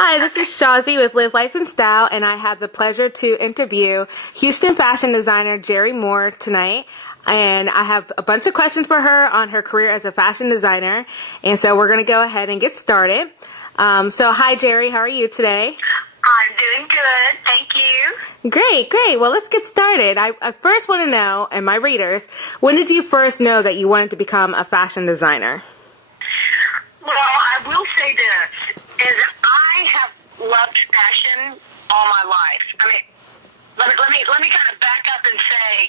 Hi, this is Shazi with Live Life in Style, and I have the pleasure to interview Houston fashion designer Jerri Moore tonight. And I have a bunch of questions for her on her career as a fashion designer. And so we're going to go ahead and get started. Hi, Jerri. How are you today? I'm doing good. Thank you. Great, great. Well, let's get started. I first want to know, and my readers, when did you first know that you wanted to become a fashion designer? Well, I will say this, is I have loved fashion all my life. I mean, let me kind of back up and say,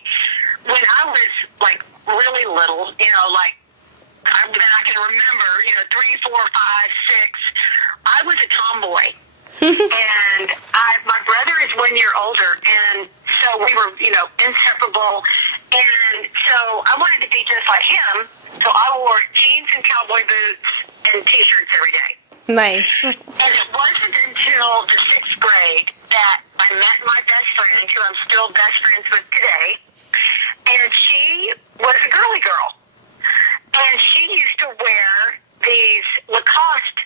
when I was, like, really little, that I can remember, 3, 4, 5, 6, I was a tomboy. And my brother is 1 year older, and so we were, inseparable. And so I wanted to be just like him, so I wore jeans and cowboy boots and T-shirts every day. Nice. And it wasn't until the 6th grade that I met my best friend, who I'm still best friends with today, and she was a girly girl. And she used to wear these Lacoste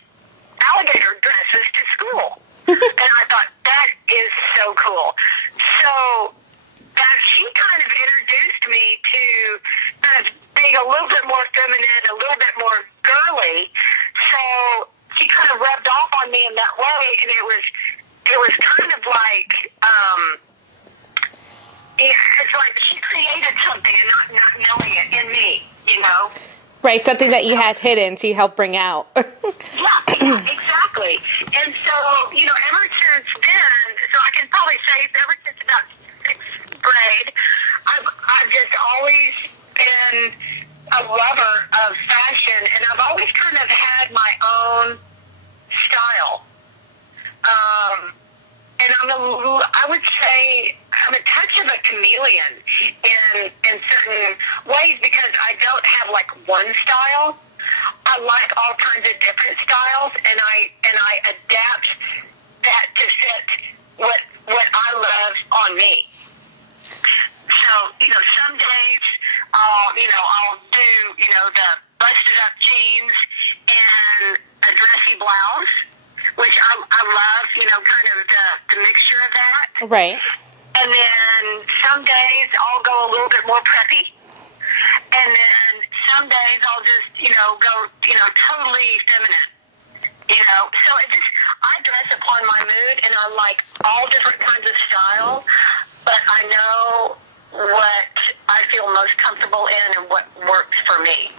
alligator dresses to school. And I thought, that is so cool. So that she kind of introduced me to kind of being a little bit more feminine, a little bit more girly. So she kind of rubbed off on me in that way, and it was kind of like, it's like she created something and not knowing it in me, Right, something that you had hidden, she helped bring out. Yeah, exactly. And so, ever since then, so I can probably say ever since about 6th grade, I've just always been a lover of fashion, and I've always kind of had my own style. And I would say I'm a touch of a chameleon in certain ways, because I don't have like one style. I like all kinds of different styles, and I adapt that to fit what I love on me. So, some days I'll do, the busted up jeans and a dressy blouse, which I love, kind of the mixture of that. Right. And then some days I'll go a little bit more preppy. And then some days I'll just, go, totally feminine. So I dress upon my mood, and I like all different kinds of style, but I know what I feel most comfortable in and what works for me.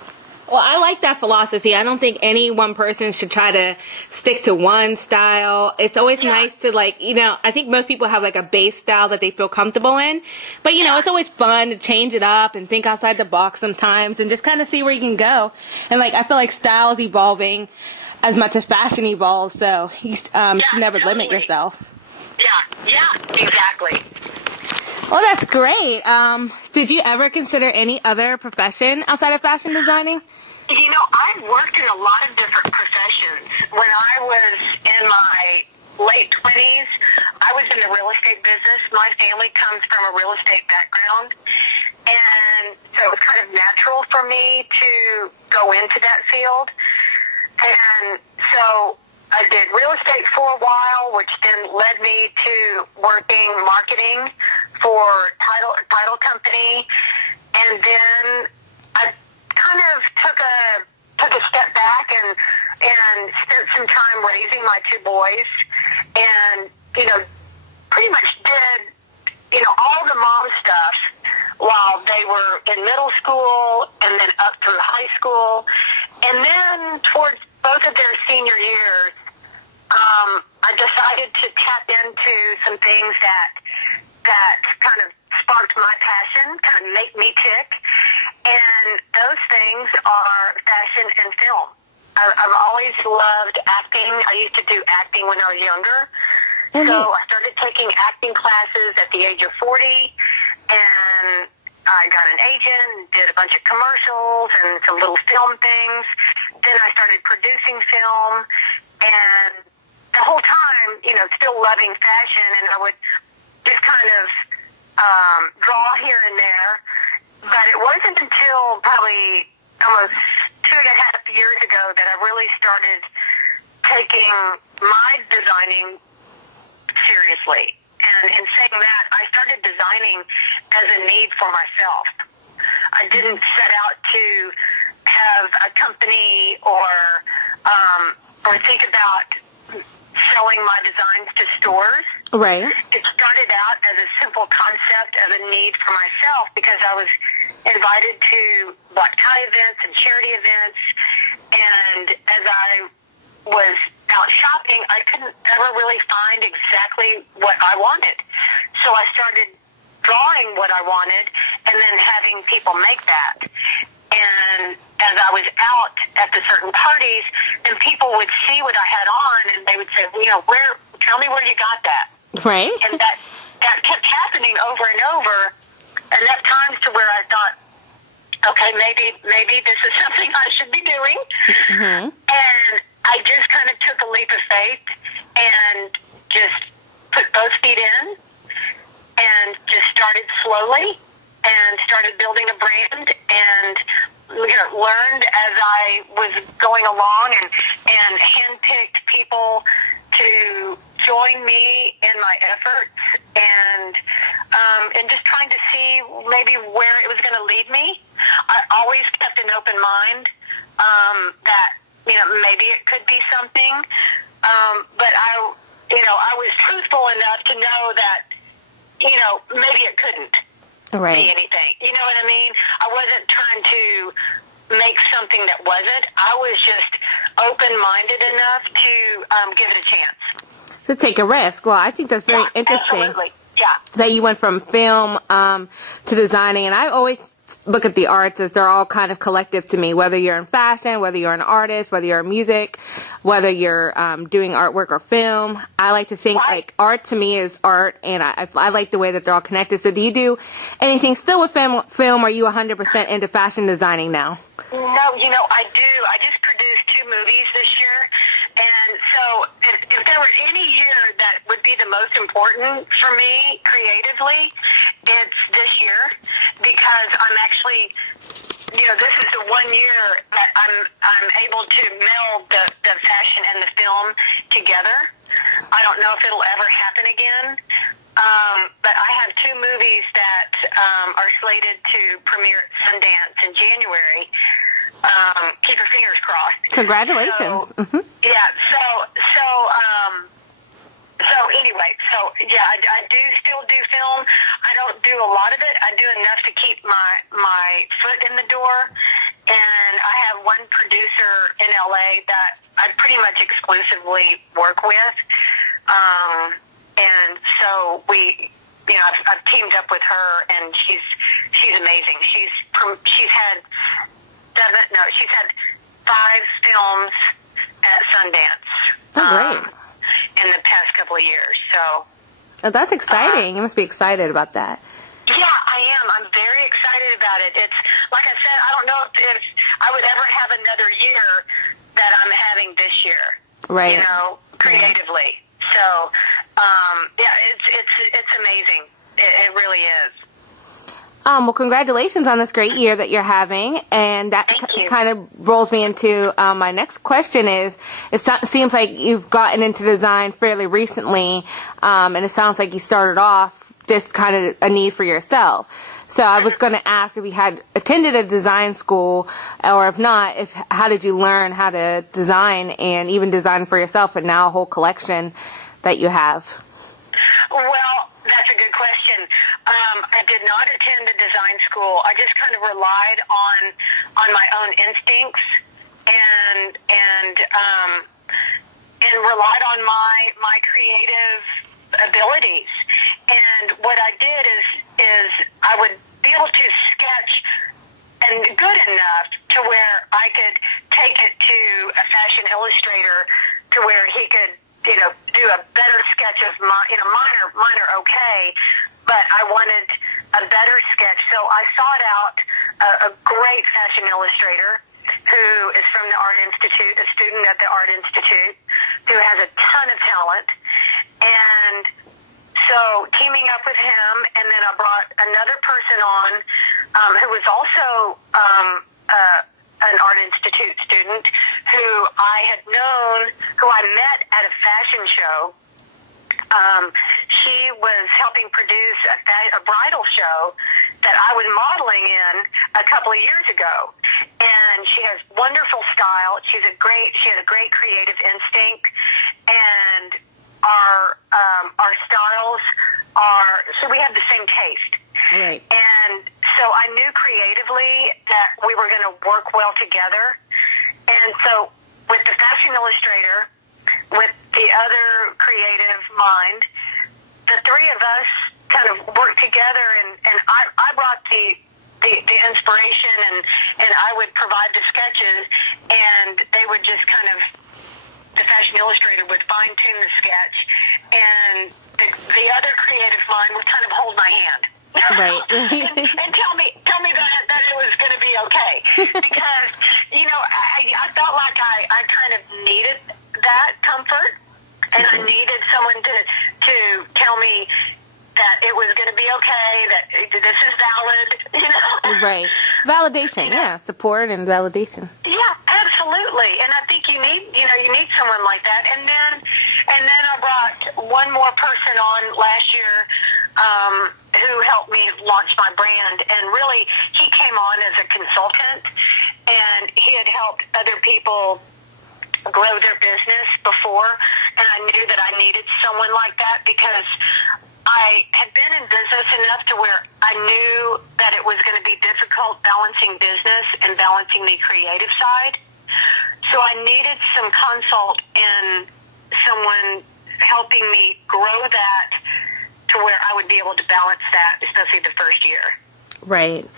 Well, I like that philosophy. I don't think any one person should try to stick to one style. It's always nice to, I think most people have, a base style that they feel comfortable in. But, it's always fun to change it up and think outside the box sometimes and just kind of see where you can go. And, I feel like style is evolving as much as fashion evolves, so you should never limit yourself. Yeah, exactly. Well, that's great. Did you ever consider any other profession outside of fashion designing? I've worked in a lot of different professions. When I was in my late 20s, I was in the real estate business. My family comes from a real estate background, and so it was kind of natural for me to go into that field. And so I did real estate for a while, which then led me to working marketing for title company, and then I kind of took a step back and spent some time raising my 2 boys, and pretty much did all the mom stuff while they were in middle school and then up through high school, and then towards both of their senior years, I decided to tap into some things that kind of sparked my passion, kind of make me tick, and those things are fashion and film. I've always loved acting. I used to do acting when I was younger, so I started taking acting classes at the age of 40, and I got an agent, did a bunch of commercials and some little film things. Then I started producing film, and the whole time, still loving fashion, and I would just kind of draw here and there. But it wasn't until probably almost 2.5 years ago that I really started taking my designing seriously. And in saying that, I started designing as a need for myself. I didn't set out to have a company or think about selling my designs to stores. Right. It started out as a simple concept of a need for myself because I was invited to black tie events and charity events, and as I was out shopping, I couldn't ever really find exactly what I wanted. So I started drawing what I wanted and then having people make that. And as I was out at the certain parties, and people would see what I had on, and they would say, tell me where you got that. Right. And that kept happening over and over, and at times to where I thought, okay, maybe this is something I should be doing. Mm-hmm. And I just kind of took a leap of faith and just put both feet in and just started slowly and started building a brand and learned as I was going along and handpicked people to join me in my efforts and just trying to see maybe where it was going to lead me. I always kept an open mind that maybe it could be something, but I was truthful enough to know that maybe it couldn't. Right. See anything. You know what I mean? I wasn't trying to make something that wasn't. I was just open-minded enough to give it a chance. To take a risk. Well, I think that's very interesting. Absolutely. Yeah. That you went from film to designing. And I always look at the arts as they're all kind of collective to me, whether you're in fashion, whether you're an artist, whether you're in music, whether you're doing artwork or film. I like to think like art to me is art, and I like the way that they're all connected. So do you do anything still with film, or are you 100% into fashion designing now? No, I do. I just produced 2 movies this year, and so if there were any year that would be the most important for me creatively, it's this year, because I'm actually, this is the one year that I'm able to meld the fashion and the film together. I don't know if it'll ever happen again, but I have 2 movies that are slated to premiere at Sundance in January. Keep your fingers crossed. Congratulations. Yeah, so anyway, I do still do film. I don't do a lot of it. I do enough to keep my foot in the door. And I have one producer in LA that I pretty much exclusively work with. And so I've teamed up with her, and she's amazing. She's had 5 films at Sundance. Oh, great. In the past couple of years, so. Oh, that's exciting. You must be excited about that. Yeah, I am. I'm very excited about it. It's, like I said, I don't know if I would ever have another year that I'm having this year. Right. Creatively. So, it's amazing. It really is. Well, congratulations on this great year that you're having, and that kind of rolls me into my next question is, it seems like you've gotten into design fairly recently, and it sounds like you started off just kind of a need for yourself. So I was going to ask if you had attended a design school, or if not, how did you learn how to design and even design for yourself, and now a whole collection that you have? Well, that's a good question. I did not attend a design school. I just kind of relied on my own instincts and relied on my creative abilities. And what I did is I would be able to sketch and good enough to where I could take it to a fashion illustrator to where he could do a better sketch of mine are okay, but I wanted a better sketch. So I sought out a great fashion illustrator who is from the Art Institute, a student at the Art Institute, who has a ton of talent. And so teaming up with him, and then I brought another person on who was also an Art Institute student, who I had known, who I met at a fashion show. She was helping produce a bridal show that I was modeling in a couple of years ago. And she has wonderful style. She has a great creative instinct. And our styles so we have the same taste. Right. And so I knew creatively that we were going to work well together. And so with the fashion illustrator, with the other creative mind, the three of us kind of worked together, and I brought the inspiration, and I would provide the sketches, and they would just kind of, the fashion illustrator would fine-tune the sketch, and the other creative mind would kind of hold my hand. Right. and tell me that it was going to be okay. Because, I felt like I kind of needed that comfort, and I needed someone to tell me that it was going to be okay, that this is valid, Right. Validation, yeah. Support and validation. Yeah, absolutely. And I think you need someone like that. And then I brought one more person on last year, who helped me launch my brand. And really, he came on as a consultant, and he had helped other people grow their business before, and I knew that I needed someone like that because I had been in business enough to where I knew that it was going to be difficult balancing business and balancing the creative side. So I needed some consult in someone helping me grow that to where I would be able to balance that, especially the first year. Right.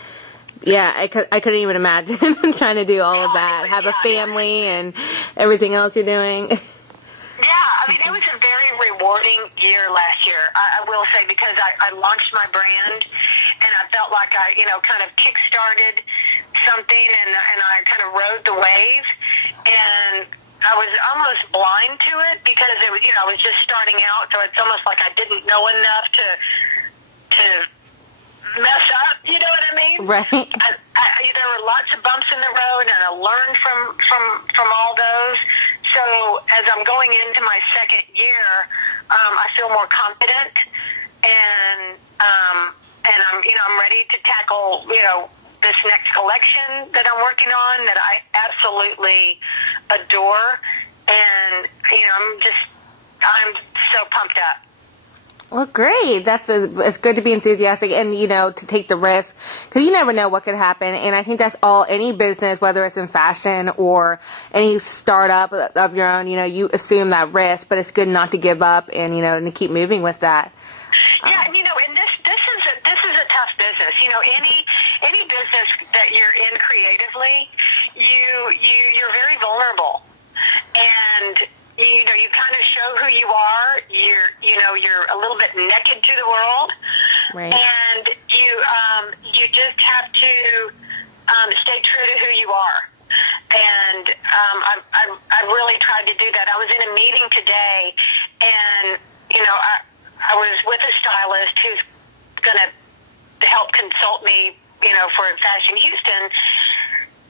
Yeah, I couldn't even imagine trying to do all of that, have a family and everything else you're doing. Yeah, I mean, it was a very rewarding year last year, I will say, because I launched my brand, and I felt like I, kind of kick-started something, and I kind of rode the wave, and I was almost blind to it because it was, I was just starting out, so it's almost like I didn't know enough to mess up, you know what I mean? Right. There were lots of bumps in the road, and I learned from all those. So as I'm going into my second year, I feel more confident, and I'm ready to tackle, this next collection that I'm working on that I absolutely adore, and I'm so pumped up. Well, great. It's good to be enthusiastic and, to take the risk, because you never know what could happen. And I think that's all, any business, whether it's in fashion or any startup of your own, you assume that risk, but it's good not to give up and, and to keep moving with that. Yeah, and this is a tough business. Any business that you're in creatively, you're very vulnerable, and you kind of show who you are. You're a little bit naked to the world, right? And you just have to stay true to who you are. And I really tried to do that. I was in a meeting today, and I was with a stylist who's going to help consult me, for Fashion Houston.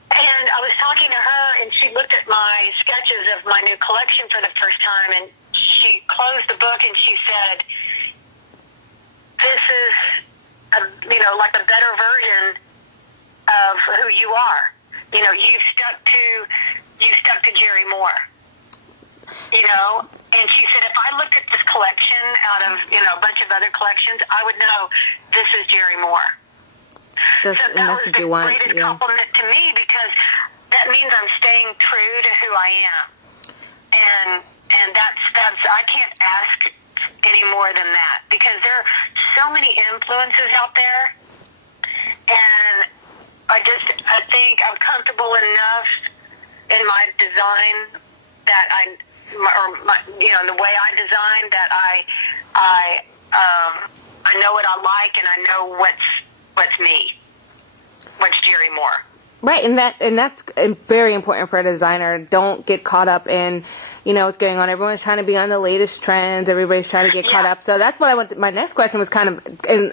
And I was talking to her, and she looked at my sketches of my new collection for the first time, and she closed the book and she said, "This is, like a better version of who you are. You stuck to Jerri Moore. And she said, if I looked at this collection out of, a bunch of other collections, I would know this is Jerri Moore." So that was the greatest compliment to me, because that means I'm staying true to who I am. And that's I can't ask any more than that, because there are so many influences out there, and I think I'm comfortable enough in my design that the way I design, that I know what I like, and I know what's me, what's Jerri Moore. Right, and that's very important for a designer. Don't get caught up in, what's going on. Everyone's trying to be on the latest trends. Everybody's trying to get caught up. So that's what I want. My next question was kind of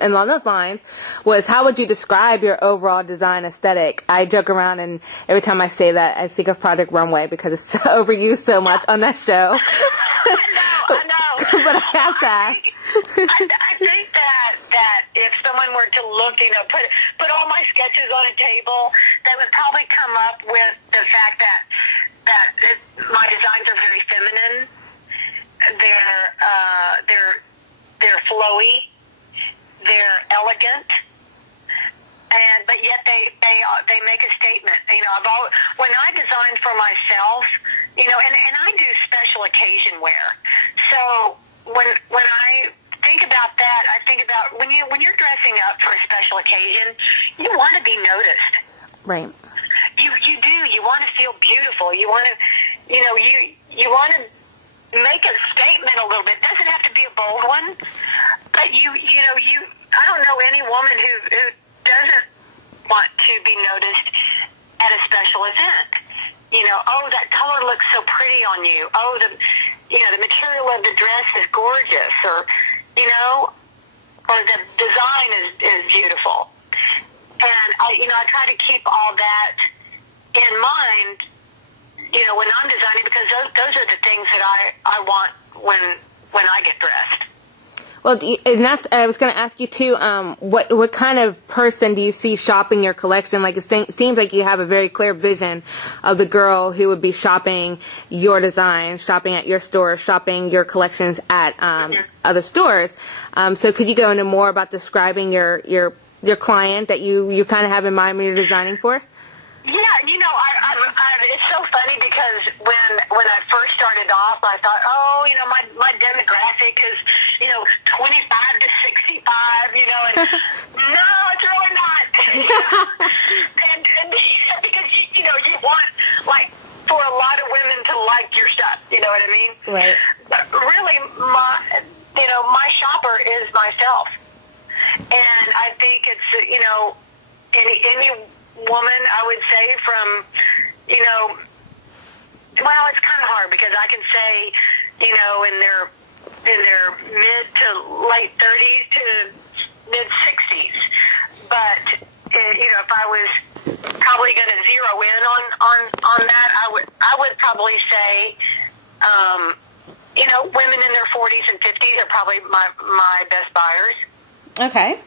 along those lines was, how would you describe your overall design aesthetic? I joke around, and every time I say that, I think of Project Runway because it's overused so much on that show. I know. But I have to ask. I think that if someone were to look, put all my sketches on a table, they would probably come up with the fact that my designs are very feminine. They're flowy. They're elegant. But yet they make a statement. When I design for myself, and I do special occasion wear. So when I think about that, I think about when you're dressing up for a special occasion, you want to be noticed. Right. You do. You want to feel beautiful. You want to, you want to make a statement a little bit. It doesn't have to be a bold one, but I don't know any woman who doesn't want to be noticed at a special event. Oh, that color looks so pretty on you. Oh, the material of the dress is gorgeous, or the design is beautiful. And I try to keep all that in mind, when I'm designing, because those are the things that I want when I get dressed. Well, and I was going to ask you too. What kind of person do you see shopping your collection? Like, it seems like you have a very clear vision of the girl who would be shopping your design, shopping at your store, shopping your collections at other stores. So, could you go into more about describing your client that you kind of have in mind when you're designing for? Yeah, it's so funny because when I first started off, I thought, my demographic is, 25 to 65, and no, it's really not. and because, you want, like, for a lot of women to like your stuff, you know what I mean? Right. But really, my shopper is myself. And I think it's, any woman, I would say, from, well, it's kind of hard because I can say, in their mid to late 30s to mid 60s. But, if I was probably going to zero in on that, I would probably say, women in their 40s and 50s are probably my best buyers. Okay.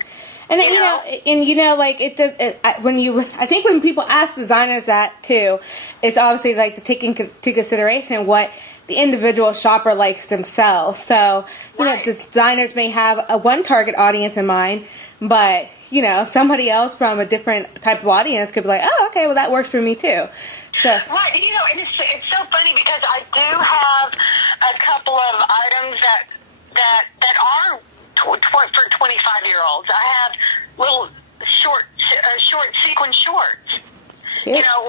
And then, like it does. I think when people ask designers that too, it's obviously like to take into consideration what the individual shopper likes themselves. So, designers may have a one target audience in mind, but somebody else from a different type of audience could be like, oh, okay, well that works for me too. So right, and it's so funny because I do have a couple of items that are for 25-year-olds. I have little short sequin shorts. Cute. I know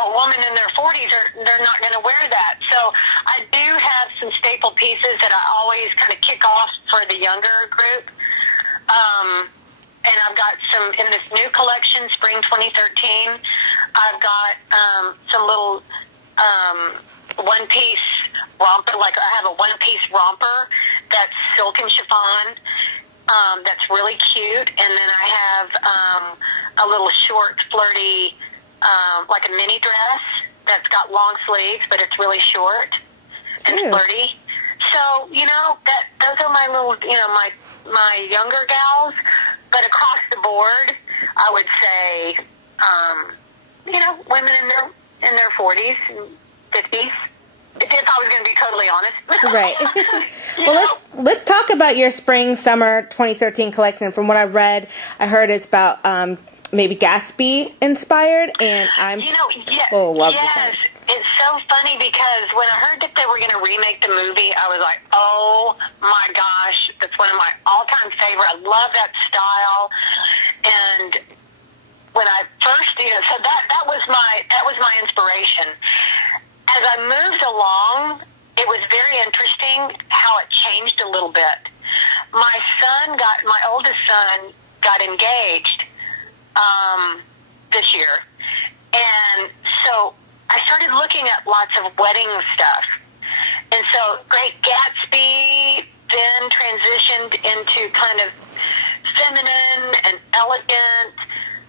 a woman in their 40s, they're not going to wear that. So I do have some staple pieces that I always kind of kick off for the younger group. And I've got some in this new collection, Spring 2013. I've got some little one-piece romper, like I have a one-piece romper that's silk and chiffon. That's really cute. And then I have a little short, flirty, like a mini dress that's got long sleeves, but it's really short and flirty. So, those are my little, my younger gals. But across the board, I would say, women in their 40s and 50s. If I was going to be totally honest. Right. Well, let's talk about your spring-summer 2013 collection. From what I read, I heard it's about maybe Gatsby inspired, and I'm love yes. It's so funny because when I heard that they were going to remake the movie, I was like, oh my gosh, that's one of my all-time favorite. I love that style. And when I first, so that was my inspiration. As I moved along, it was very interesting how it changed a little bit. My oldest son got engaged this year. And so I started looking at lots of wedding stuff. And so Great Gatsby then transitioned into kind of feminine and elegant,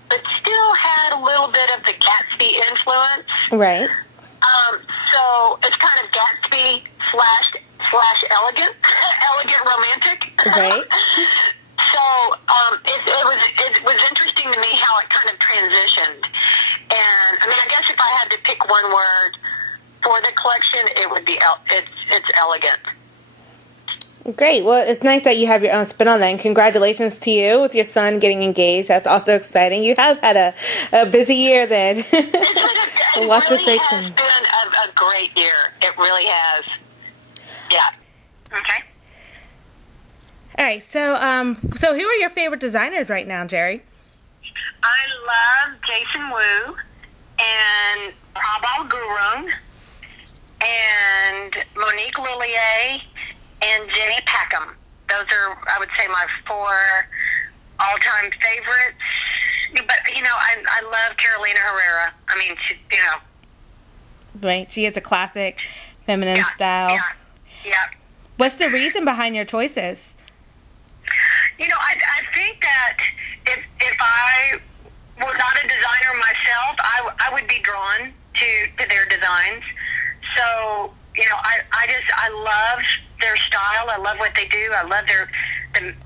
but still had a little bit of the Gatsby influence. Right. So it's kind of Gatsby slash elegant, elegant romantic. Right. So it was interesting to me how it kind of transitioned. And I mean, I guess if I had to pick one word for the collection, it would be it's elegant. Great. Well, it's nice that you have your own spin on that, and congratulations to you with your son getting engaged. That's also exciting. You have had a busy year then. Lots of great things. It has been a great year. It really has. Yeah. Okay. All right. So who are your favorite designers right now, Jerri? I love Jason Wu and Prabal Gurung and Monique Lillier and Jenny Packham. Those are, I would say, my 4 all-time favorites. But, you know, I love Carolina Herrera. I mean, Right. She has a classic feminine style. Yeah. What's the reason behind your choices? You know, I think that if I were not a designer myself, I would be drawn to their designs. So, you know, I love their style. I love what they do. I love the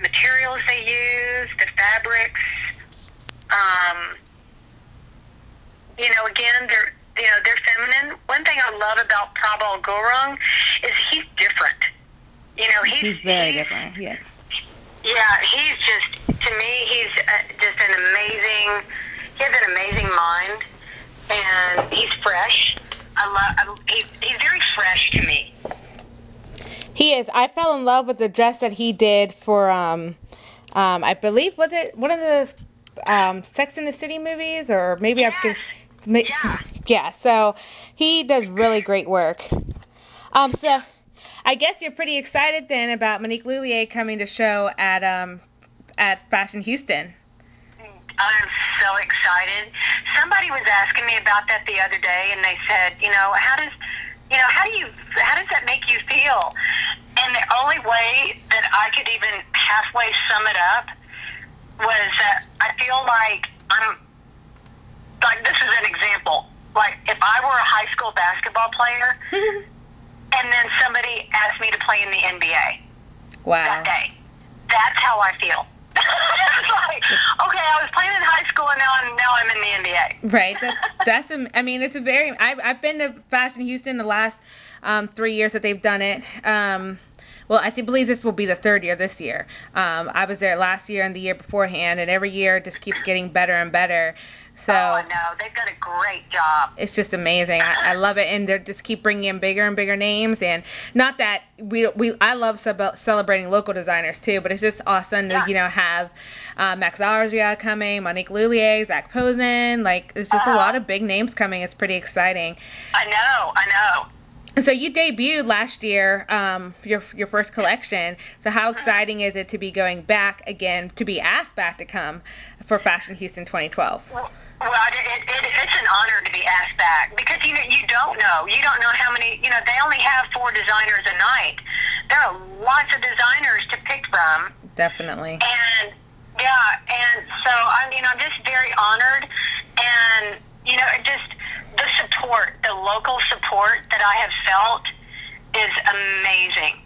materials they use, the fabrics. You know, again, they're feminine. One thing I love about Prabal Gurung is he's different. You know, he's very different. Yeah. Yeah, he's just, to me, he's just an amazing. He has an amazing mind, and he's fresh. He's very fresh to me. He is. I fell in love with the dress that he did for, I believe, was it one of the Sex and the City movies? Or maybe Yes. Yeah, so he does really great work. So I guess you're pretty excited then about Monique Lillier coming to show at Fashion Houston. I'm so excited. Somebody was asking me about that the other day, and they said, how does that make you feel? And the only way that I could even halfway sum it up was that I feel like this is an example. Like if I were a high school basketball player, and then somebody asked me to play in the NBA. Wow. That day. That's how I feel. It's like, okay, I was playing in high school and now I'm in the NBA. Right. I mean, it's a very, I've been to Fashion Houston the last 3 years that they've done it. Well, I believe this will be the 3rd year this year. I was there last year and the year beforehand, and every year it just keeps getting better and better. So I know. They've done a great job. It's just amazing. I love it, and they just keep bringing in bigger and bigger names. And not that I love celebrating local designers too, but it's just awesome to have Max Arzria coming, Monique Lillier, Zach Posen. Like it's just a lot of big names coming. It's pretty exciting. I know. So you debuted last year, your first collection. So how exciting is it to be going back again, to be asked back to come for Fashion Houston 2012? Well, it's an honor to be asked back because you don't know how many. They only have 4 designers a night. There are lots of designers to pick from. Definitely. And so I'm just very honored, and just the support, the local support that I have felt is amazing.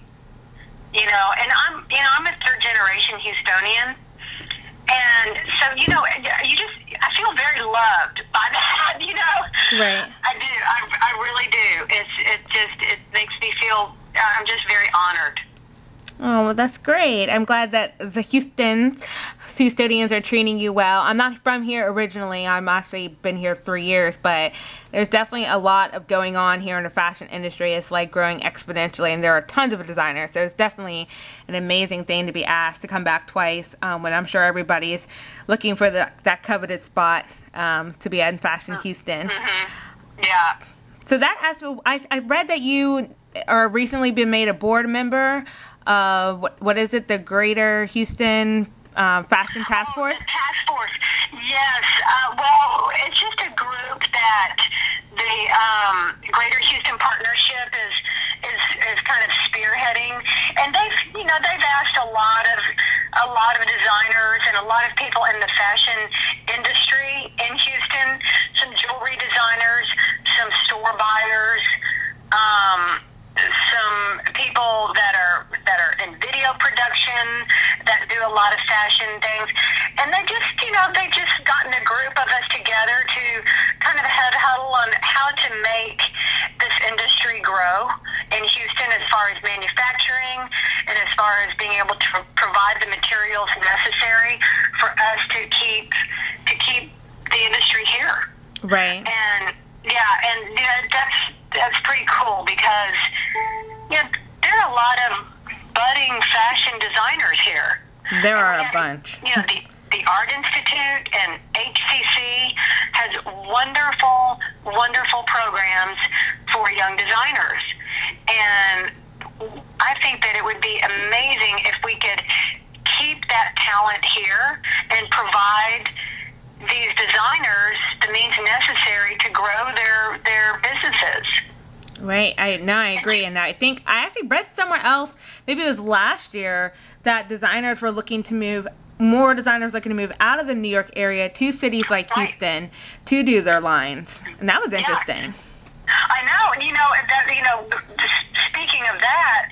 And I'm a 3rd generation Houstonian, and so I feel very loved by that. Right. I do. I really do. It makes me feel. I'm just very honored. Oh, well, that's great. I'm glad that the Houstonians are treating you well. I'm not from here originally. I'm actually been here 3 years, but there's definitely a lot of going on here in the fashion industry. It's like growing exponentially, and there are tons of designers. So it's definitely an amazing thing to be asked to come back twice when I'm sure everybody's looking for that coveted spot to be in Fashion Houston. Mm-hmm. Yeah. So I read that you are recently been made a board member. What is it? The Greater Houston fashion task force? The task force, yes. Well, it's just a group that the Greater Houston Partnership is kind of spearheading, and they've asked a lot of designers and a lot of people in the fashion industry in Houston, some jewelry designers, some store buyers, some people that are in video production that do a lot of fashion things, and they just gotten a group of us together to kind of head huddle on how to make this industry grow in Houston as far as manufacturing and as far as being able to provide the materials necessary for us to keep the industry here. Right. And that's pretty cool because there are a lot of budding fashion designers here. There are a bunch. The Art Institute and HCC has wonderful, wonderful programs for young designers. And I think that it would be amazing if we could keep that talent here and provide these designers the means necessary to grow their businesses. Right. I agree. And I think I actually read somewhere else, maybe it was last year, that designers were looking to move, more designers looking to move out of the New York area to cities like Houston to do their lines. And that was interesting. I know. And speaking of that,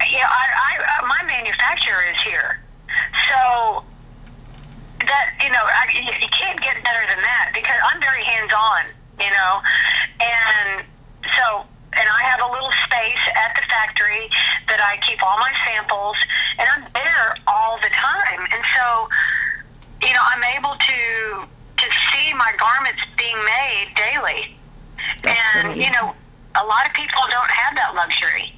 my manufacturer is here. So that, you can't get better than that because I'm very hands-on, and so, and I have a little space at the factory that I keep all my samples, and I'm there all the time. And so, I'm able to see my garments being made daily. And, a lot of people don't have that luxury.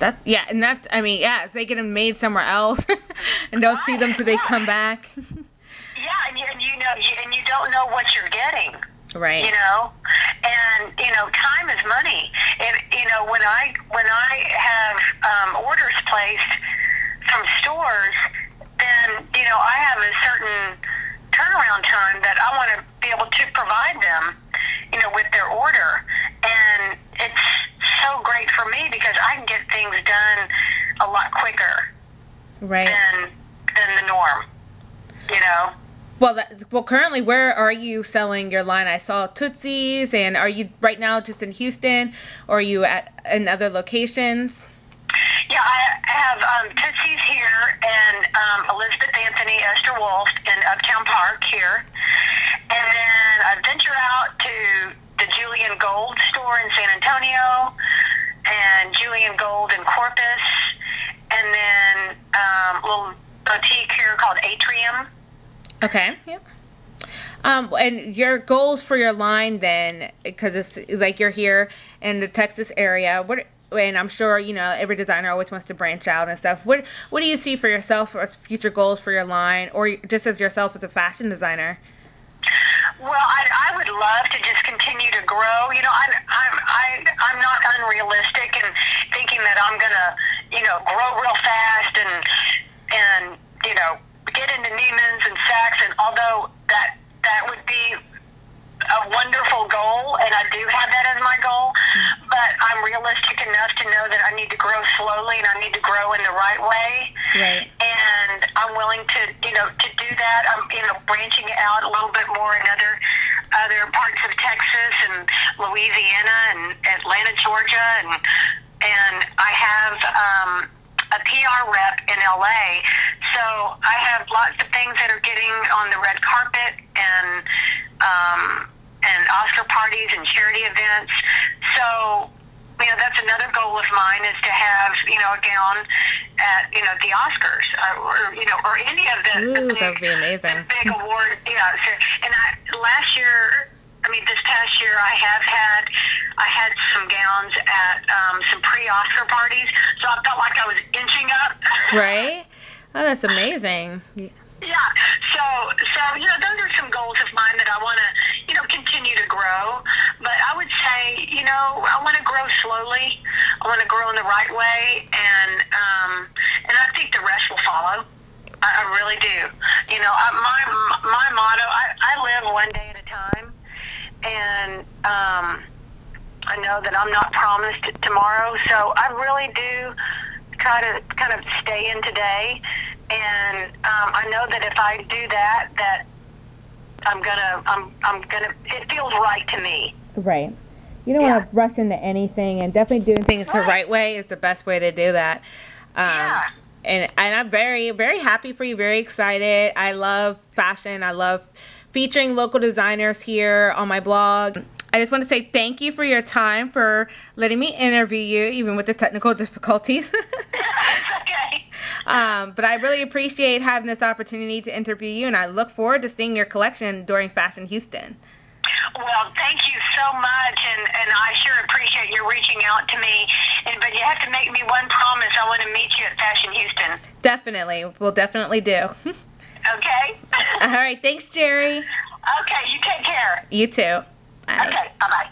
If they get them made somewhere else and don't see them till they come back. Yeah, and you don't know what you're getting. Right. And time is money. And when I have orders placed from stores, then I have a certain turnaround time that I want to be able to provide them, with their order. And it's so great for me because I can get things done a lot quicker. Right. Than the norm. Well, currently, where are you selling your line? I saw Tootsie's, and are you right now just in Houston, or are you in other locations? Yeah, I have Tootsie's here, and Elizabeth Anthony, Esther Wolf in Uptown Park here. And then I venture out to the Julian Gold store in San Antonio, and Julian Gold in Corpus, and then a little boutique here called Atrium. Okay. Yep. And your goals for your line then, because it's like you're here in the Texas area, and I'm sure every designer always wants to branch out and stuff. What do you see for yourself as future goals for your line, or just as yourself as a fashion designer? Well, I would love to just continue to grow. I'm not unrealistic in thinking that I'm gonna grow real fast and get into Neiman's and Saks, and although that would be a wonderful goal, and I do have that as my goal, but I'm realistic enough to know that I need to grow slowly and I need to grow in the right way. Right. And I'm willing to do that. I'm branching out a little bit more in other parts of Texas and Louisiana and Atlanta, Georgia, and I have a PR rep in LA, so I have lots of things that are getting on the red carpet and Oscar parties and charity events. So that's another goal of mine, is to have a gown at the Oscars or any of the big, that would be amazing. The big award. Yeah. So, and this past year I had some gowns at some pre-Oscar parties, so I felt like I was inching up. Right. Oh, that's amazing. Yeah. So those are some goals of mine that I want to continue to grow. But I would say I want to grow slowly. I want to grow in the right way, and I think the rest will follow. I really do. You know, my motto, I live one day at a time, and I know that I'm not promised tomorrow, so I really do try to kind of stay in today, and I know that if I do that, that I'm gonna, it feels right to me. Right. You don't want to rush into anything, and definitely doing things the right way is the best way to do that. And I'm very, very happy for you, very excited. I love fashion. I love featuring local designers here on my blog. I just want to say thank you for your time, for letting me interview you, even with the technical difficulties. Okay. But I really appreciate having this opportunity to interview you, and I look forward to seeing your collection during Fashion Houston. Well, thank you so much, and I sure appreciate you reaching out to me. But you have to make me one promise. I want to meet you at Fashion Houston. Definitely. We'll definitely do. Okay? All right. Thanks, Jerri. Okay, you take care. You too. Bye. Okay, bye-bye.